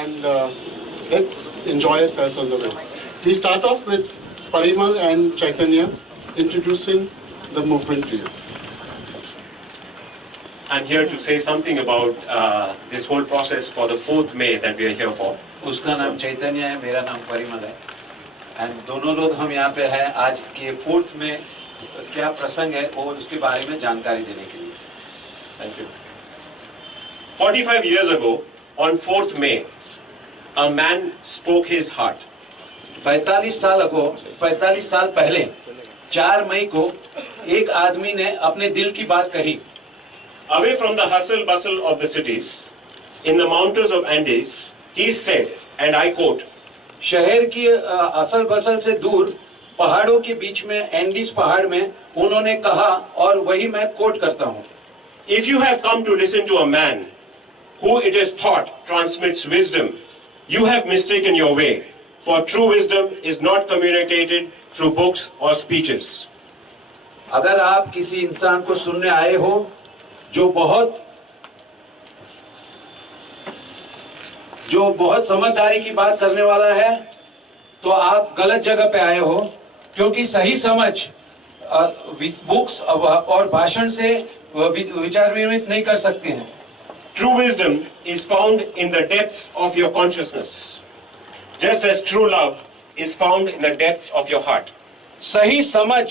and let's enjoy ourselves on the way. We start off with Parimal and Chaitanya introducing the movement to you. I'm here to say something about this whole process for the 4th May that we are here for. उसका नाम चैतन्य है, मेरा नाम परिमल है, and दोनों लोग हम यहाँ पे हैं आज के 4th में क्या प्रसंग है और उसके बारे में जानकारी देने के लिए. Thank you. 45 years ago, on 4th May, a man spoke his heart. 45 साल पहले 4 मई को एक आदमी ने अपने दिल की बात कही. Away from the hustle bustle of the cities, in the mountains of Andes, he said, and I quote, शहर की असल बसल से दूर पहाड़ों के बीच में एंडीज पहाड़ में उन्होंने कहा, और वही मैं कोट करता हूँ. If you have come to listen to a man who it is thought transmits wisdom, you have mistaken your way, for true wisdom is not communicated through books or speeches. अगर आप किसी इंसान को सुनने आए हो जो बहुत समझदारी की बात करने वाला है, तो आप गलत जगह पे आए हो, क्योंकि सही समझ बुक्स और भाषण से विचार विनिमय नहीं कर सकते हैं. True wisdom is found in the depths of your consciousness, just as true love is found in the depths of your heart. सही समझ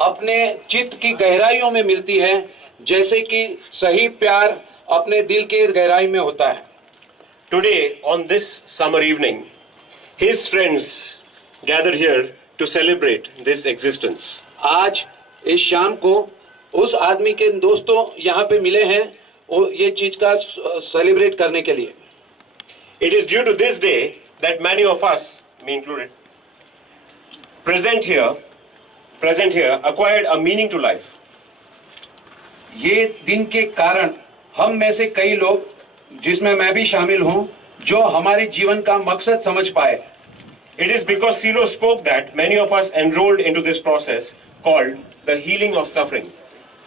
अपने चित्त की गहराइयों में मिलती है, जैसे कि सही प्यार अपने दिल के गहराई में होता है. Today, on this summer evening, his friends gather here to celebrate this existence. आज इस शाम को उस आदमी के दोस्तों यहाँ पे मिले हैं ये चीज का सेलिब्रेट करने के लिए. It is due to this day that many of us, me included, present here, acquired a meaning to life. ये दिन के कारण हम में से कई लोग, जिसमें मैं भी शामिल हूँ, जो हमारे जीवन का मकसद समझ पाए. It is because Silo spoke that many of us enrolled into this process called the healing of suffering.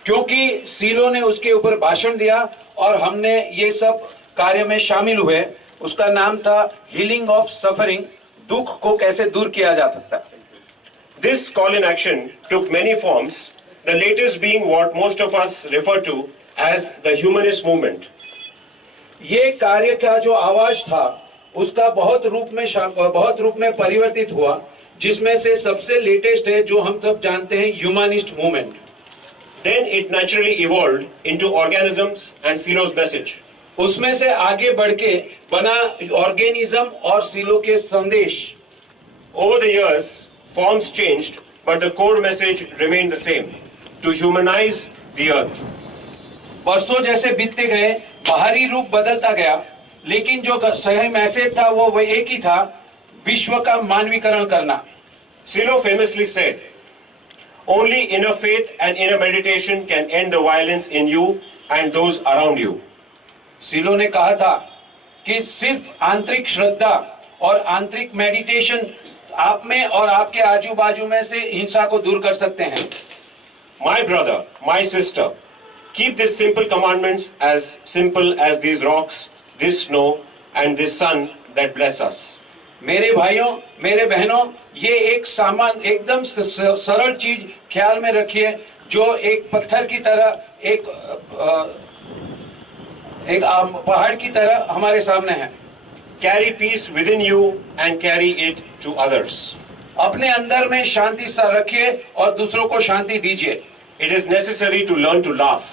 क्योंकि सीलो ने उसके ऊपर भाषण दिया और हमने ये सब कार्य में शामिल हुए. उसका नाम था हीलिंग ऑफ सफरिंग, दुख को कैसे दूर किया जा सकता है. This call in action took many forms, the latest being what most of us refer to as the humanist movement. ये कार्य का जो आवाज था उसका बहुत रूप में परिवर्तित हुआ, जिसमें से सबसे लेटेस्ट है जो हम सब जानते हैं, humanist movement. Then it naturally evolved into organisms and Silo's message. उसमें से आगे बढ़ के बना ऑर्गेनिज्म और सिलो के संदेश. Over the years, forms changed, but the core message remained the same: to humanize the earth. वर्षों जैसे बीतते गए, बाहरी रूप बदलता गया, लेकिन जो सही मैसेज था वो एक ही था, विश्व का मानवीकरण करना. Silo famously said, "Only inner faith and inner meditation can end the violence in you and those around you." सिलो ने कहा था कि सिर्फ आंतरिक श्रद्धा और आंतरिक मेडिटेशन आप में और आपके आजू बाजू में से हिंसा को दूर कर सकते हैं. My brother, my sister, keep these simple commandments as simple as these rocks, this snow, and this sun that bless us. मेरे भाइयों, मेरे बहनों, ये एकदम सरल चीज ख्याल में रखिए, जो एक पत्थर की तरह, एक पहाड़ की तरह हमारे सामने है. Carry peace within you and carry it to others. अपने अंदर में शांति सा रखिए और दूसरों को शांति दीजिए. It is necessary to learn to laugh.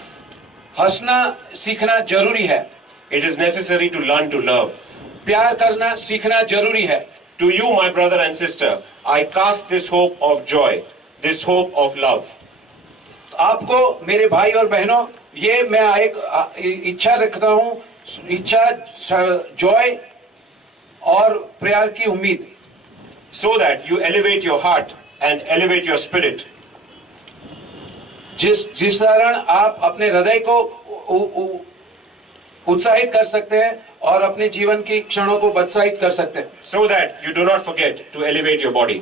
हंसना सीखना जरूरी है. It is necessary to learn to love. प्यार करना सीखना जरूरी है. To you, my brother and sister, I cast this hope of joy, this hope of love. आपको मेरे भाई और बहनों, ये मैं एक इच्छा रखता हूँ, इच्छा जॉय और प्यार की उम्मीद. So that you elevate your heart and elevate your spirit. जिस कारण आप अपने हृदय को उत्साहित कर सकते हैं और अपने जीवन की क्षणों को बदसाहित कर सकते हैं. So that you do not forget to elevate your body.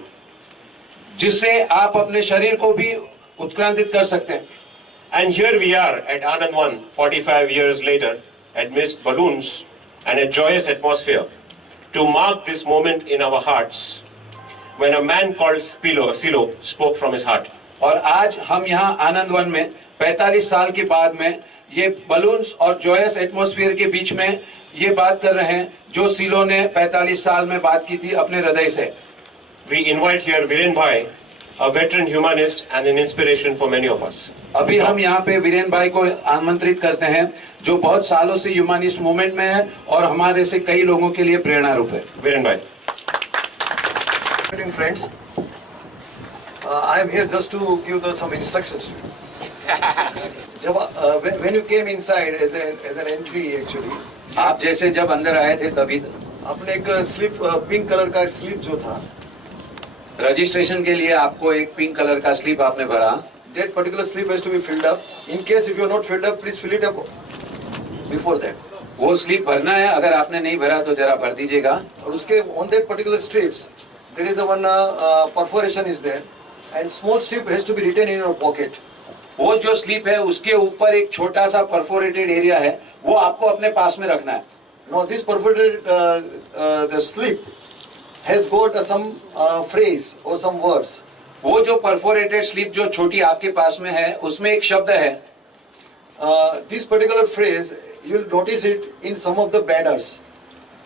जिससे आप अपने शरीर को भी उत्क्रांतित कर सकते हैं. And here we are at Anand 1, 45 years later, amidst balloons and a joyous atmosphere. to mark this moment in our hearts when a man called Silo spoke from his heart. और आज हम यहाँ आनंद वन में 45 साल के बाद में ये बलून्स और जॉयस एटमॉस्फेयर के बीच में ये बात कर रहे हैं जो सिलो ने 45 साल में बात की थी अपने हृदय से. We invite here Viren Bhai, a veteran humanist and an inspiration for many of us. अभी हम यहाँ पे वीरेन भाई को आमंत्रित करते हैं जो बहुत सालों से ह्यूमनिस्ट मूवमेंट में है और हमारे से कई लोगों के लिए प्रेरणा रूप है. Viren Bhai. Good evening, friends. I am here just to give some instructions. When you came inside as an entry, actually, आप जैसे जब अंदर आए थे तभी आपने एक स्लिप पिंक कलर का स्लिप जो था, रजिस्ट्रेशन के लिए आपको एक पिंक कलर का स्लिप आपने भरा. that particular slip has to be filled up. In case if you are not filled up, please fill it up before that. वो स्लिप भरना है, अगर आपने नहीं भरा तो जरा भर दीजिएगा. और उसके on that particular strips, there is a one perforation is there, and small strip has to be written in your pocket. वो जो स्लिप है उसके ऊपर एक छोटा सा परफोरेटेड एरिया है, वो आपको अपने पास में रखना है. Now this perforated the slip has got some phrase or some words. वो जो परफोरेटेड स्लिप जो छोटी आपके पास में है उसमें एक शब्द है. This particular phrase you'll notice it in some of the banners.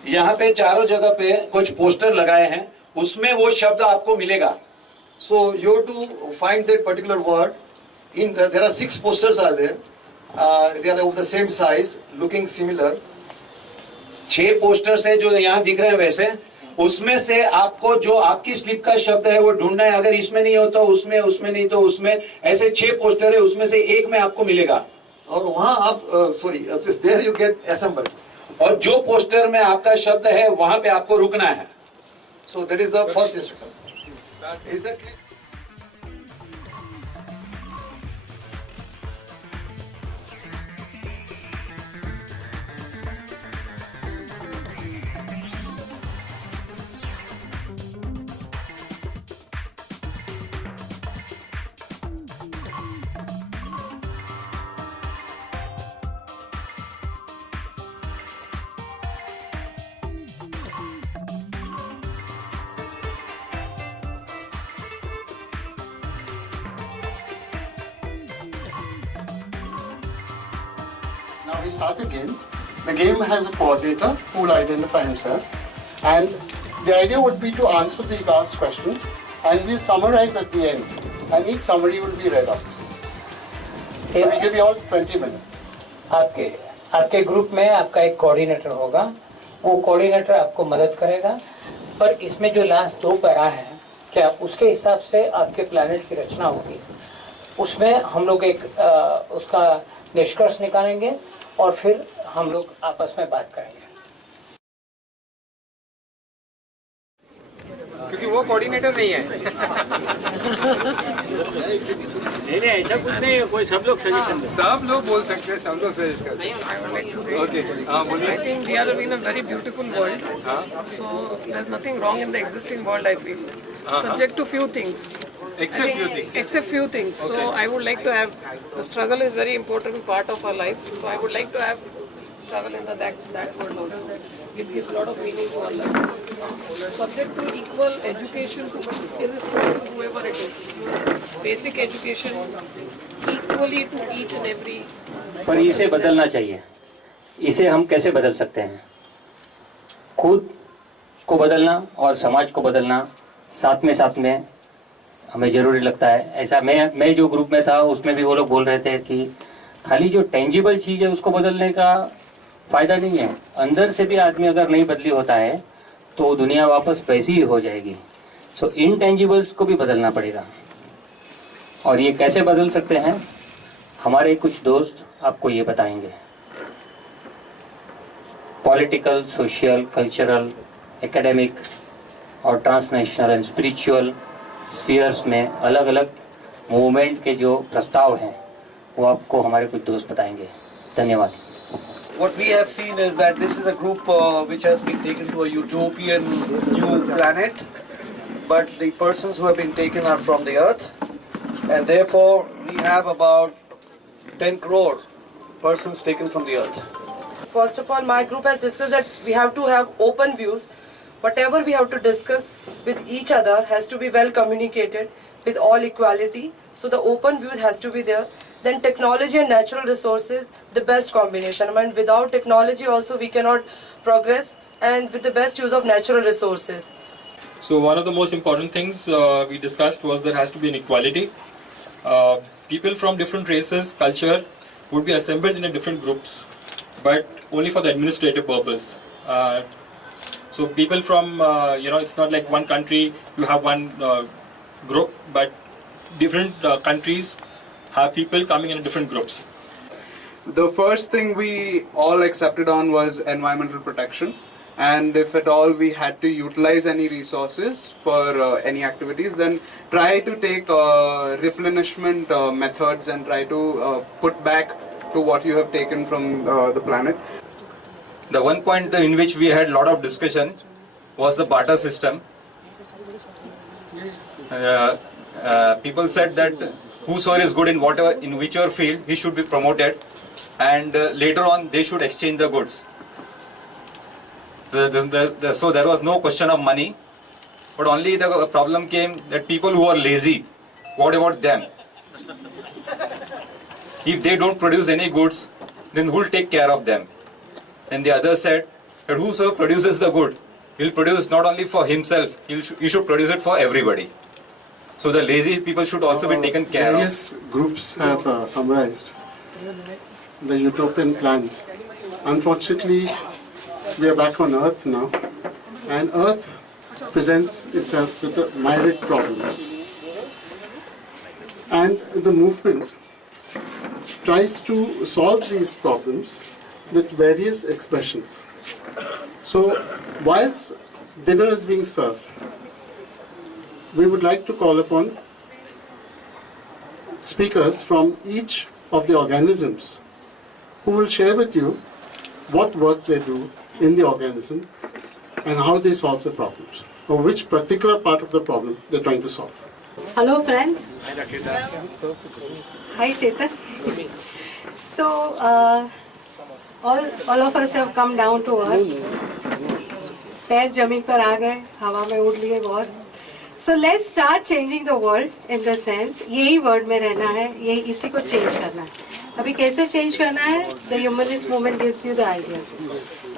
यहाँ पे चारों जगह पे कुछ पोस्टर लगाए हैं, उसमें वो शब्द आपको मिलेगा. So you have to find that particular word. There are 6 posters are there. They are of the same size, looking similar. 6 posters है जो यहाँ दिख रहे हैं वैसे, उसमें से आपको जो आपकी स्लिप का शब्द है वो ढूंढना है. अगर इसमें नहीं हो तो उसमें नहीं तो उसमें, ऐसे 6 पोस्टर है, उसमें से एक में आपको मिलेगा. और वहाँ आप there you get assembled. और जो पोस्टर में आपका शब्द है वहाँ पे आपको रुकना है. So that is the first instruction. Is that clear? Now we start again. The game has a coordinator who will identify himself, and the idea would be to answer these last questions, and we'll summarize at the end, and each summary will be read out. So we give you all 20 minutes. आपके group में आपका एक coordinator होगा, वो coordinator आपको मदद करेगा, पर इसमें जो लास्ट 2 पैरा है क्या उसके हिसाब से आपके प्लैनेट की रचना होगी, उसमें हम लोग एक उसका निष्कर्ष निकालेंगे और फिर हम लोग आपस में बात करेंगे. क्योंकि वो कोऑर्डिनेटर नहीं है. नहीं ऐसा कुछ नहीं है, कोई सब लोग सजेशन दे. सब लोग बोल सकते हैं, सब लोग सजेस्ट करते हैं. ओके, हाँ बोलिए. I think we are in a very beautiful world. So there's nothing wrong in the existing world, I feel. Subject to few things. Except few things. Except few things. Okay. So I would like to have, the struggle is very important part of our life. So I would like to have struggle in that world also. It gives a lot of meaning to our life. Subject to equal education to irrespective of whoever it is. Basic education equally to each and every. पर इसे बदलना चाहिए. इसे हम कैसे बदल सकते हैं? खुद को बदलना और समाज को बदलना साथ में हमें जरूरी लगता है. ऐसा मैं जो ग्रुप में था उसमें भी वो लोग बोल रहे थे कि खाली जो टेंजिबल चीज़ है उसको बदलने का फायदा नहीं है. अंदर से भी आदमी अगर नहीं बदली होता है तो दुनिया वापस वैसी ही हो जाएगी. सो इनटेंजिबल्स को भी बदलना पड़ेगा. और ये कैसे बदल सकते हैं, हमारे कुछ दोस्त आपको ये बताएंगे. पॉलिटिकल, सोशल, कल्चरल, एकेडमिक और ट्रांसनेशनल एंड स्पिरिचुअल स्फीयर्स में अलग अलग मूवमेंट के जो प्रस्ताव हैं वो आपको हमारे कुछ दोस्त बताएंगे. धन्यवाद. What we have seen is that this is a group which has been taken to a utopian new planet, but the persons who have been taken are from the earth, and therefore we have about 10 crore persons taken from the earth. First of all, my group has discussed that we have to have open views, whatever we have to discuss with each other has to be well communicated with all equality. So the open view has to be there. Then technology and natural resources, the best combination. I mean, without technology also we cannot progress, and with the best use of natural resources. So one of the most important things we discussed was there has to be an equality. People from different races, culture would be assembled in different groups, but only for the administrative purpose. So people from, it's not like one country, you have one group, but different countries have people coming in different groups. The first thing we all accepted on was environmental protection, and if at all we had to utilize any resources for any activities, then try to take replenishment methods and try to put back to what you have taken from the planet. The one point in which we had a lot of discussion was the barter system. People said that whosoever is good in whichever field, he should be promoted, and later on they should exchange the goods. So there was no question of money, but only the problem came that people who are lazy, what about them? If they don't produce any goods, then who will take care of them? And the other said that whosoever produces the good, he'll produce not only for himself, he should produce it for everybody. So the lazy people should also be taken care of. Various groups have summarized the utopian plans. Unfortunately, we are back on Earth now, and Earth presents itself with myriad problems. And the movement tries to solve these problems with various expressions. So, whilst dinner is being served, we would like to call upon speakers from each of the organisms who will share with you what work they do in the organism and how they solve the problems, or which particular part of the problem they're trying to solve. Hello friends. Hi Chetan. So all of us have come down to earth. पैर जमीन पर आ गए, हवा में उड़ लिए बहुत. So let's start changing the world in the sense यही वर्ड में रहना है, यही इसी को चेंज करना है. अभी कैसे चेंज करना है? The Humanist Movement gives you the idea.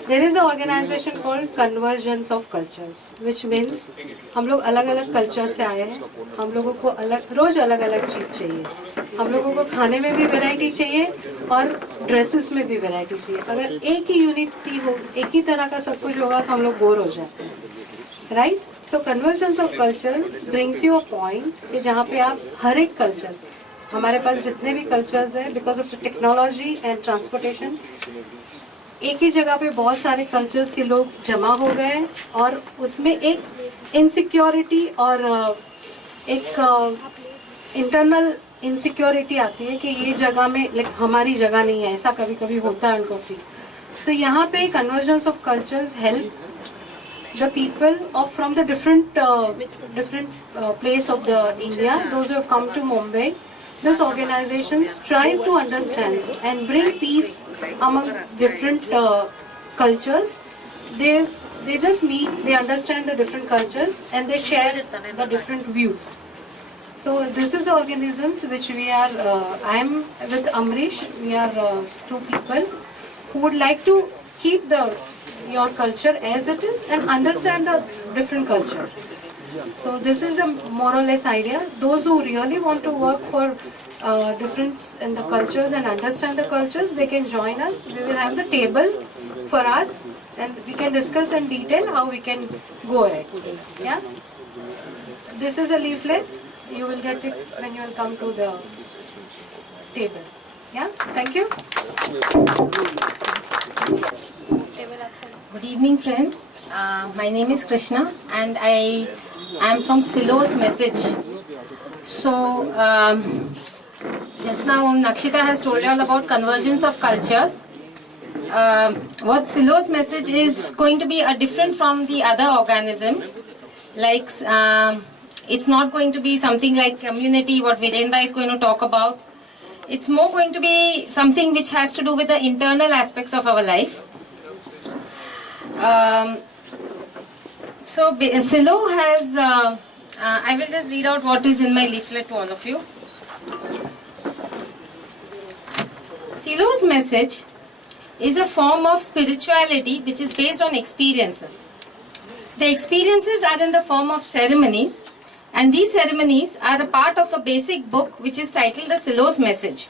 There is an organization called Convergence of Cultures, which means हम लोग अलग अलग कल्चर से आए हैं. हम लोगों को रोज अलग अलग चीज चाहिए. हम लोगों को खाने में भी वैरायटी चाहिए और ड्रेसेस में भी वैरायटी चाहिए. अगर एक ही यूनिटी हो, एक ही तरह का सब कुछ होगा तो हम लोग बोर हो जाते हैं, right? So convergence of cultures brings you a point कि जहाँ पे आप हर एक कल्चर, हमारे पास जितने भी कल्चर्स हैं, because of technology and transportation, एक ही जगह पे बहुत सारे कल्चर्स के लोग जमा हो गए और उसमें एक इनसिक्योरिटी और एक इंटरनल इनसिक्योरिटी आती है कि ये जगह में लाइक हमारी जगह नहीं है, ऐसा कभी कभी होता है उनको फील. तो यहाँ पे convergence of cultures help the people from the different place of the India, those who have come to Mumbai. These organizations try to understand and bring peace among different cultures. They just meet, they understand the different cultures and they share the different views. So this is the organisms which we are, I am with Amrish, we are two people who would like to keep your culture as it is and understand the different culture. So this is the more or less idea. Those who really want to work for difference in the cultures and understand the cultures, they can join us. We will have the table for us and we can discuss in detail how we can go ahead. Yeah. This is a leaflet. You will get it when you will come to the table. Yeah. Thank you. Good evening, friends. My name is Krishna and I am from Silo's Message. So, just now Nakshita has told you all about convergence of cultures. What Silo's Message is going to be different from the other organisms. Like, it's not going to be something like community, what Virenbhai is going to talk about. It's more going to be something which has to do with the internal aspects of our life. Silo has, I will just read out what is in my leaflet to all of you. Silo's message is a form of spirituality which is based on experiences. The experiences are in the form of ceremonies, and these ceremonies are a part of a basic book which is titled the Silo's Message,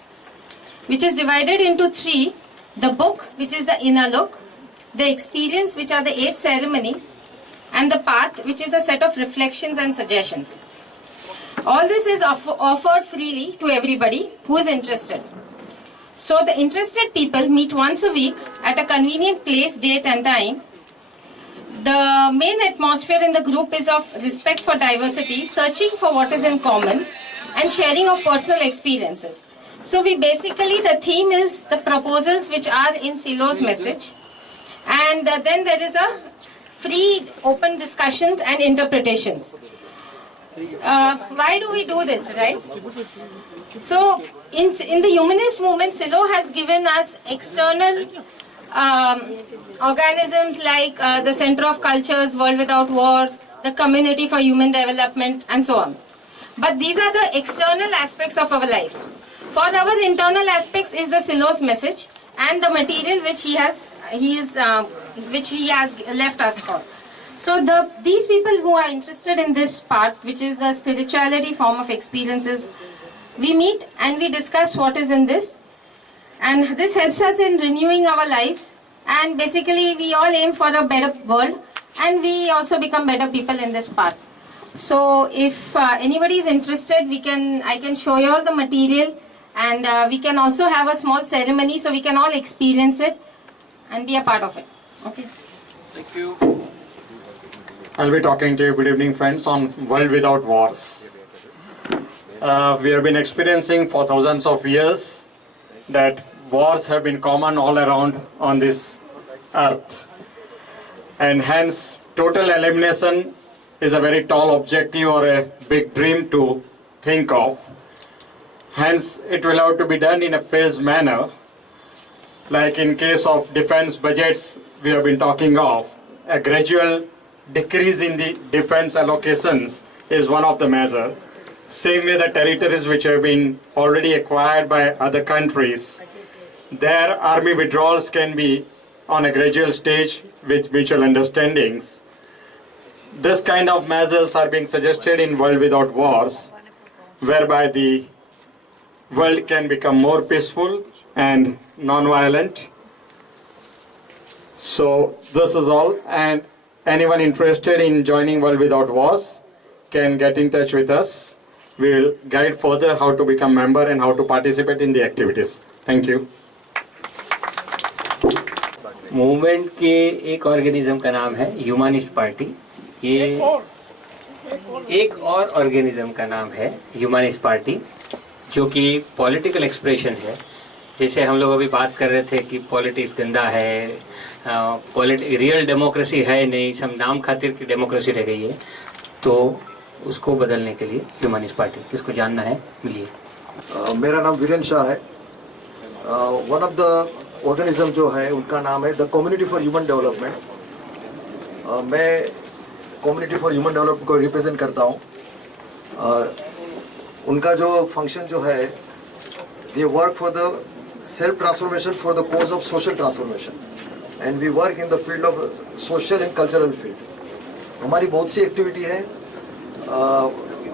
which is divided into three: the book, which is the inner look; the experience, which are the 8 ceremonies; and the path, which is a set of reflections and suggestions. All this is offered freely to everybody who is interested. So the interested people meet once a week at a convenient place, date and time. The main atmosphere in the group is of respect for diversity, searching for what is in common, and sharing of personal experiences. So we basically, the theme is the proposals which are in Silo's message, and then there is a free open discussions and interpretations. Why do we do this, right? So in the humanist movement, Silo has given us external organisms like the Center of Cultures, World Without Wars, the Community for Human Development, and so on. But these are the external aspects of our life. For our internal aspects is the Silo's message and the material which he has left us for. So these people who are interested in this part, which is the spirituality form of experiences, we meet and we discuss what is in this, and this helps us in renewing our lives, and basically we all aim for a better world, and we also become better people in this part. So if anybody is interested, I can show you all the material, and we can also have a small ceremony so we can all experience it and be a part of it. Okay. Thank you. I'll be talking to you, good evening friends, on World Without Wars. We have been experiencing for thousands of years that wars have been common all around on this earth. And hence, total elimination is a very tall objective or a big dream to think of. Hence, it will have to be done in a phased manner. Like in case of defense budgets we have been talking of, a gradual decrease in the defense allocations is one of the measures. Same way the territories which have been already acquired by other countries, their army withdrawals can be on a gradual stage with mutual understandings. This kind of measures are being suggested in World Without Wars, whereby the world can become more peaceful and non-violent. So this is all, and anyone interested in joining World Without Wars can get in touch with us. We will guide further how to become member and how to participate in the activities. Thank you. Movement के एक organism का नाम है humanist party. ये एक और organism का नाम है ह्यूमनिस्ट पार्टी, जो कि पॉलिटिकल एक्सप्रेशन है। जैसे हम लोग अभी बात कर रहे थे कि पॉलिटिक्स गंदा है, रियल डेमोक्रेसी है नहीं, सब नाम खातिर की डेमोक्रेसी रह गई है, तो उसको बदलने के लिए ह्यूमनिस्ट पार्टी, किसको जानना है मिलिए। मेरा नाम वीरेंद्र शाह है। वन ऑफ द ऑर्गेनिज्म जो है उनका नाम है the community for human development. मैं कम्युनिटी फॉर ह्यूमन डेवलपमेंट को रिप्रेजेंट करता हूँ। उनका जो फंक्शन जो है, they work for the self transformation for the cause of social transformation, and we work in the field of social and cultural field. हमारी बहुत सी एक्टिविटी है।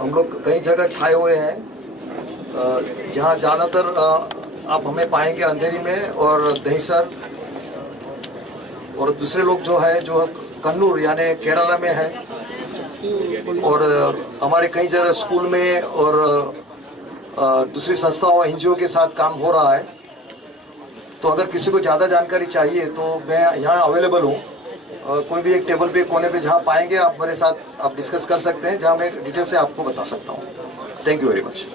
हम लोग कई जगह छाए हुए हैं, जहाँ ज़्यादातर आप हमें पाएंगे अंधेरी में और दहीसर, और दूसरे लोग जो है जो कन्नूर यानी केरला में है, और हमारे कई जगह स्कूल में और दूसरी संस्थाओं एनजीओ के साथ काम हो रहा है। तो अगर किसी को ज़्यादा जानकारी चाहिए तो मैं यहाँ अवेलेबल हूँ। कोई भी एक टेबल पे कोने पे जहाँ पाएंगे आप मेरे साथ आप डिस्कस कर सकते हैं, जहाँ मैं डिटेल से आपको बता सकता हूँ। Thank you very much.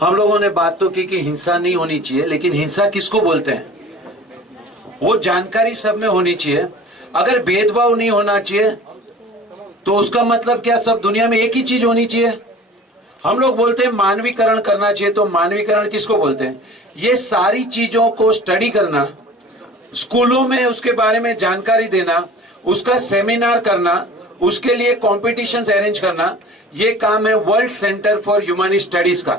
हम लोगों ने बात तो की कि हिंसा नहीं होनी चाहिए, लेकिन हिंसा किसको बोलते हैं वो जानकारी सब में होनी चाहिए। अगर भेदभाव नहीं होना चाहिए तो उसका मतलब क्या, सब दुनिया में एक ही चीज होनी चाहिए। हम लोग बोलते हैं मानवीकरण करना चाहिए, तो मानवीकरण किसको बोलते हैं? ये सारी चीजों को स्टडी करना, स्कूलों में उसके बारे में जानकारी देना, उसका सेमिनार करना, उसके लिए कॉम्पिटिशन्स अरेंज करना, ये काम है world centre for humanity studies का।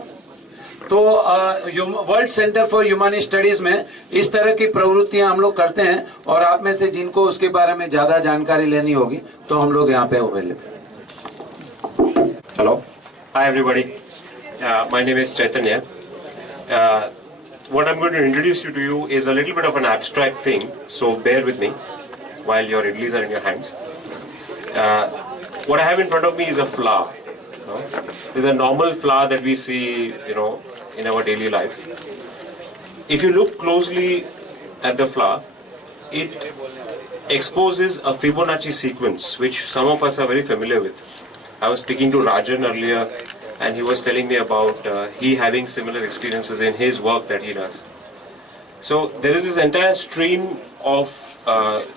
तो world centre for humanity studies में इस तरह की प्रवृत्तियां हम लोग करते हैं, और आप में से जिनको उसके बारे में ज्यादा जानकारी लेनी होगी तो हम लोग यहाँ पे available. Hello. Hi everybody. My name is Chaitanya. What I'm going to introduce you to is a little bit of an abstract thing, so bear with me while your idlis are in your hands. What I have in front of me is a flower. This is a normal flower that we see, in our daily life. If you look closely at the flower, it exposes a Fibonacci sequence, which some of us are very familiar with. I was speaking to Rajan earlier, and he was telling me about he having similar experiences in his work that he does. So there is this entire stream of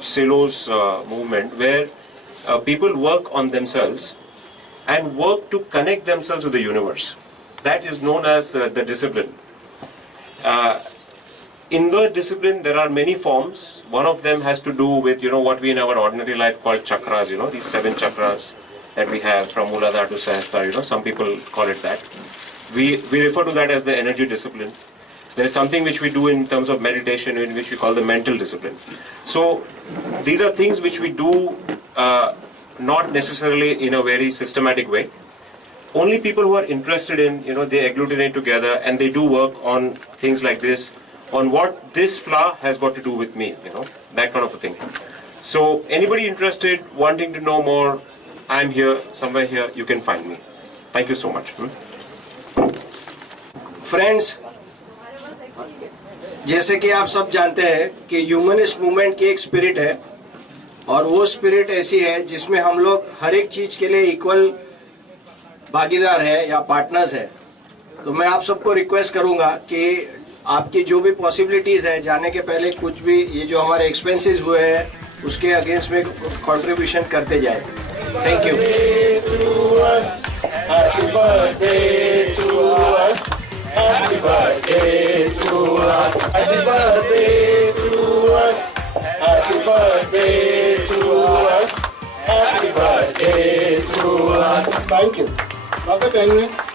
Silos movement where people work on themselves and work to connect themselves with the universe. That is known as the discipline. In the discipline, there are many forms. One of them has to do with what we in our ordinary life call chakras. These 7 chakras that we have from Muladhara to Sahasrara. Some people call it that. We refer to that as the energy discipline. There is something which we do in terms of meditation, in which we call the mental discipline. So these are things which we do not necessarily in a very systematic way. Only people who are interested in, they agglutinate together and they do work on things like this, on what this flower has got to do with me, that kind of a thing. So anybody interested, wanting to know more, I'm here, somewhere here, you can find me. Thank you so much. Friends, जैसे कि आप सब जानते हैं कि humanist movement की एक spirit है, और वो स्पिरिट ऐसी है जिसमें हम लोग हर एक चीज के लिए इक्वल भागीदार है या पार्टनर्स है। तो मैं आप सबको रिक्वेस्ट करूंगा कि आपकी जो भी पॉसिबिलिटीज है, जाने के पहले कुछ भी ये जो हमारे एक्सपेंसेस हुए हैं उसके अगेंस्ट में कंट्रीब्यूशन करते जाए। Thank you. Happy birthday to us. Happy birthday to us. Happy birthday to us. Happy birthday to us. Happy birthday to us. Thank you. Another 10 minutes.